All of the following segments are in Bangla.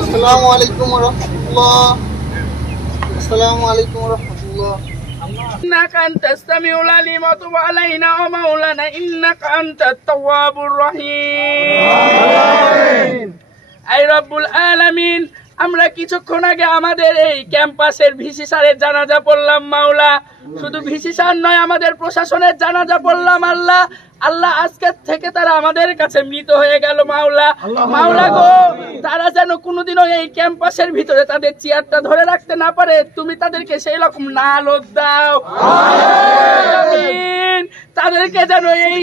আসসালামু আলাইকুম ওয়া রাহমাতুল্লাহ। আসসালামু আলাইকুম ওয়া রাহমাতুল্লাহ। إنك أنت السميع العليم وتب علينا ومولانا إنك أنت التواب الرحيم أي رب العالمين আমরা কিছুক্ষণ আগে আমাদের এই ক্যাম্পাসের ভিসি স্যারের জানাজা পড়লাম মাওলা। শুধু ভিসি স্যার নয়, আমাদের প্রশাসনের জানাজা পড়লাম আল্লাহ। আল্লাহ আজকের থেকে তারা আমাদের কাছে মৃত হয়ে গেল মাওলা। মাওলা গো, তারা যেন কোনোদিনও এই ক্যাম্পাসের ভিতরে তাদের চেয়ারটা ধরে রাখতে না পারে, তুমি তাদেরকে সেই রকম নালত দাও। তাদেরকে যেন এই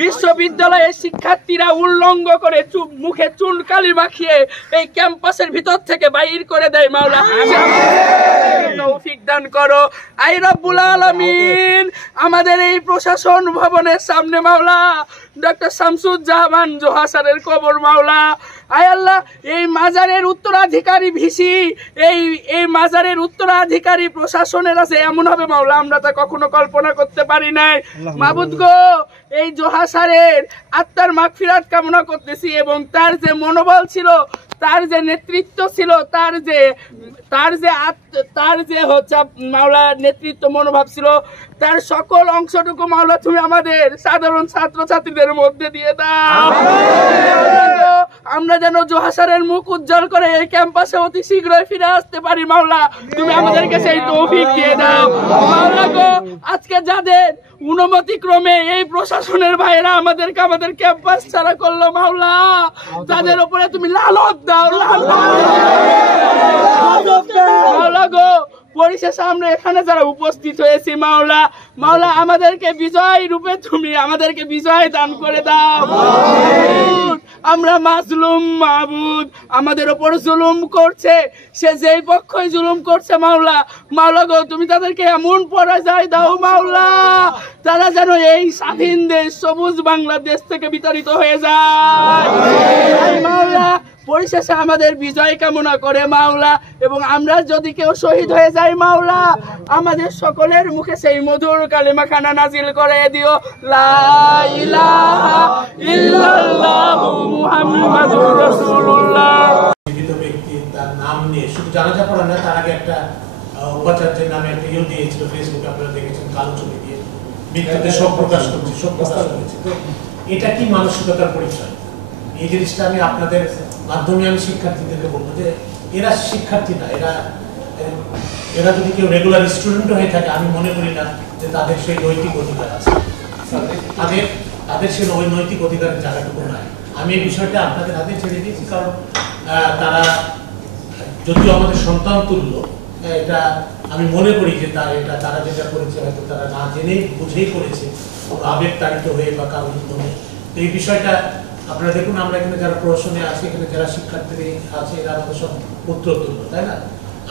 বিশ্ববিদ্যালয়ের শিক্ষার্থীরা উল্লঙ্ঘ করে মুখে চুন কালি মাখিয়ে এই ক্যাম্পাসের ভিতর থেকে বাইর করে দেয় মাওলা। তৌফিক দান করো আই রব্বুল আলামিন। আমাদের এই প্রশাসন ভবনের সামনে মাওলা ডক্টর শামসুজ্জামান জোহা স্যারের কবর মাওলা। আয় আল্লাহ, এই মাজারের উত্তরাধিকারী ভিসি, এই মাজারের উত্তরাধিকারী প্রশাসনের আছে এমন হবে মাওলা, আমরা তা কখনো কল্পনা করতে পারি নাই। মাবুদ গো, এই জোহা স্যারের আত্মার মাগফিরাত কামনা করতেছি, এবং তার যে মনোবল ছিল, তার যে নেতৃত্ব ছিল, তার যে হচ্ছে মাওলা নেতৃত্ব মনোভাব ছিল, তার সকল অংশটুকু মাওলা তুমি আমাদের সাধারণ ছাত্রছাত্রীদের মধ্যে দিয়ে দাও। আমরা যেন জোহা স্যারের মুখ উজ্জ্বল করে এই ক্যাম্পাসে অতি শীঘ্রই ফিরে আসতে পারি মাওলা, তুমি আমাদেরকে সেই তৌফিক দিয়ে দাও। মাওলা গো, আজকে যাদের অনুমতি ক্রমে এই প্রশাসনের ভাইয়েরা আমাদের ক্যাম্পাস ছাড়া করলো মাওলা, তাদের উপরে তুমি লানত দাও। মাওলা গো, পরিশেষে আমরা এখানে যারা উপস্থিত হয়েছি মাওলা, আমাদেরকে বিজয় রূপে তুমি আমাদেরকে বিজয় দান করে দাও। আমরা মাজলুম মাবুদ, আমাদের উপর জুলুম করছে, সে যেই পক্ষই জুলুম করছে মাওলা গো, তুমি তাদেরকে এমন পরাজয় দাও মাওলা, তারা যেন এই স্বাধীন দেশ সবুজ বাংলাদেশ থেকে বিতাড়িত হয়ে যায় মাওলা। পরিশেষে আমাদের বিজয় কামনা করে মাওলা, এবং আমরা যদি কেউ শহীদ হয়ে যাই মাওলা, আমাদের সকলের মুখে সেই মধুর কালিমা খানা নাজিল করে দিও, লা ইলাহা ইল্লাল্লাহু মুহাম্মাদুর রাসূলুল্লাহ। জীবিত ব্যক্তি তার নাম নিয়ে শুধু জানাজা পড়া না, তার আগে একটা উপাচার্যের নামে একটা দিয়েছিল ফেসবুকে, আপনারা দেখেছেন, কালো ছবি দিয়ে মৃত্যুতে শোক প্রকাশ করেছে। তো এটা কি মানসিকতার পরিচয়? এই জিনিসটা আমি আপনাদের মাধ্যমে আমি শিক্ষার্থীদেরকে বলবো যে এরা শিক্ষার্থী না, এরা যদি কেউ রেগুলার স্টুডেন্ট হয়ে থাকে, আমি মনে করি না যে তাদের সেই নৈতিক অধিকার আছে, তাদের সেই ওই নৈতিক অধিকারের জায়গাটুকু নাই। আমি এই বিষয়টা আপনাদের হাতে ছেড়ে দিয়েছি, কারণ তারা যদিও আমাদের সন্তান তুল্য, এটা আমি মনে করি যে তারা যেটা করেছে হয়তো তারা না জেনেই বুঝেই করেছে, আবেগ তাড়িত হয়ে বা কারণ মনে। তো এই বিষয়টা আপনারা দেখুন, আমরা এখানে যারা প্রশাসনে আছি, এখানে যারা শিক্ষার্থী আছে, এরা আমাদের সব পুত্র তুল্য, তাই না?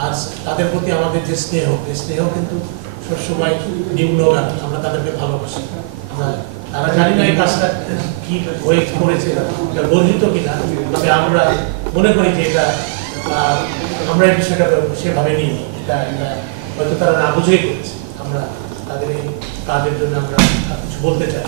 আর তাদের প্রতি আমাদের যে স্নেহ কিন্তু সবসময় নিম্নগামী, আমরা তাদেরকে ভালোবাসি। তারা জানি না এই কাজটা কি হয়ে করেছে, এটা বর্ধিত কিনা, তবে আমরা মনে করি যে এটা আমরা এই বিষয়টা সেভাবে নিই, এটা হয়তো তারা না বুঝেই করেছে। আমরা তাদের এই কাজের জন্য আমরা কিছু বলতে চাই।